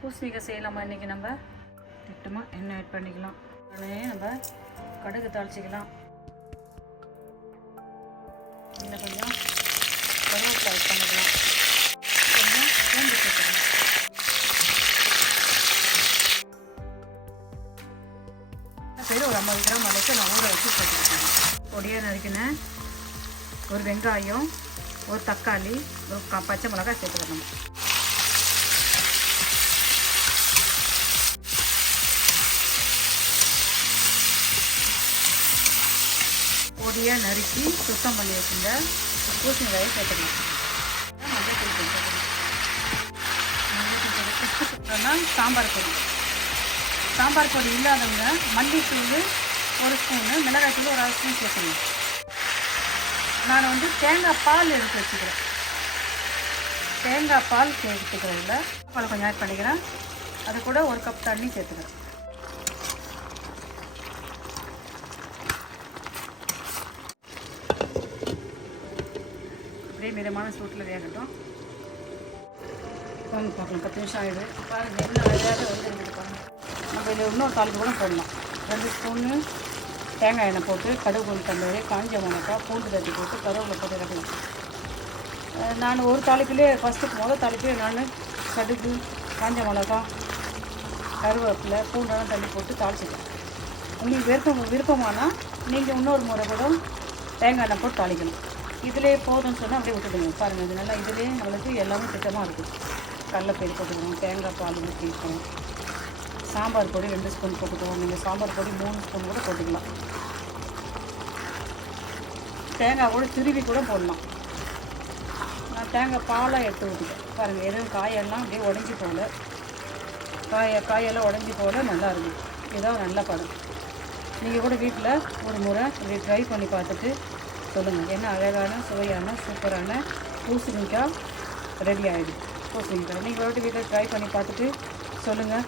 பூசணிக்காய் செய்யலாமா இன்றைக்கி நம்ம திட்டமாக எண்ணெய் ஆட் பண்ணிக்கலாம். உடனே நம்ம கடுகு தாளிச்சிக்கலாம். இன்னும் கொஞ்சம் கருவேப்பிலை ஆட் பண்ணிக்கலாம். கொஞ்சம் பூண்டு சேர்த்துக்கலாம். பேர் ஒரு 50 கிராம் அளவுக்கு நான் ஊற வச்சு சேர்த்துக்கிட்டேன். பொடியாக நறுக்கினேன் ஒரு வெங்காயம், ஒரு தக்காளி, ஒரு பச்சை மிளகாய் சேர்த்துக்கணும். பொடியாக நறுக்கி சுத்தம் பண்ணி வச்சுருந்த பூசணிக்காயை சேர்த்துக்கலாம். மஞ்சள் தூள் சேர்த்துக்கணும். சாம்பார் பொடி. சாம்பார் பொடி இல்லாதவங்க மல்லித்தூள் ஒரு ஸ்பூனு, மிளகாய்த்தூள் ஒரு 1/2 ஸ்பூன் சேர்த்துக்கணும். நான் வந்து தேங்காய் பால் எடுத்து வச்சுக்கிறேன். தேங்காய் பால் சேர்த்துக்கிறேன். இல்லை பால் கொஞ்சம் ஆட் பண்ணிக்கிறேன். அது கூட 1 கப் தண்ணி சேர்த்துக்கிறேன். அப்படியே மிதமான சூட்டில் வேகட்டும். வாங்க பார்க்கலாம். 10 நிமிஷம் ஆகிடுது. பாருங்கள் என்ன அழகாக வந்து பாருங்கள். நம்ம இதில் இன்னொரு தாளிப்பு கூட போடலாம். 2 ஸ்பூனு தேங்காய் எண்ணெய் போட்டு கடுகு உளுத்தம்பருப்பு, காஞ்ச மிளகாய், பூண்டு தட்டி போட்டு கருவேப்பிலை போட்டு இறக்கலாம். நான் ஒரு தாளிப்பிலே முதல் தாளிப்பே நான் கடுகு, காஞ்ச மிளகாய், கருவேப்பிலை, பூண்டெல்லாம் தள்ளி போட்டு தாளிச்சிட்டேன். உங்களுக்கு விருப்பமானால் நீங்கள் இன்னொரு முறை கூட தேங்காய் எண்ணெய் போட்டு தாளிக்கணும். இதிலே போதும்னு சொன்னால் அப்படியே விட்டுடுங்க. பாருங்கள் இது நல்லா இதிலே நம்மளுக்கு எல்லாமே திட்டமாக இருக்குது. கடலைப்பயிறு போட்டுக்கணும், தேங்காய் பால் ஊற்றிக்கணும், சாம்பார் பொடி 2 ஸ்பூன் போட்டுக்குவோம். நீங்கள் சாம்பார் பொடி 3 ஸ்பூன் கூட போட்டுக்கலாம். தேங்காய் கூட திருவி கூட போடலாம். நான் தேங்காய் பாலாக எடுத்து ஊற்றிட்டேன். பாருங்கள் எதுவும் காயெல்லாம் அப்படியே உடஞ்சி போகல. காயெல்லாம் உடஞ்சி போகல, நல்லா இருக்குது. இதான் நல்ல படம். நீங்கள் கூட வீட்டில் ஒரு முறை இப்படி ட்ரை பண்ணி பார்த்துட்டு சொல்லுங்கள். என்ன அழகான சுவையான சூப்பரான பூசணிக்காய் ரெடி ஆகிடும். பூசணிக்காய் நீங்கள் வீட்டில் ட்ரை பண்ணி பார்த்துட்டு சொல்லுங்கள்.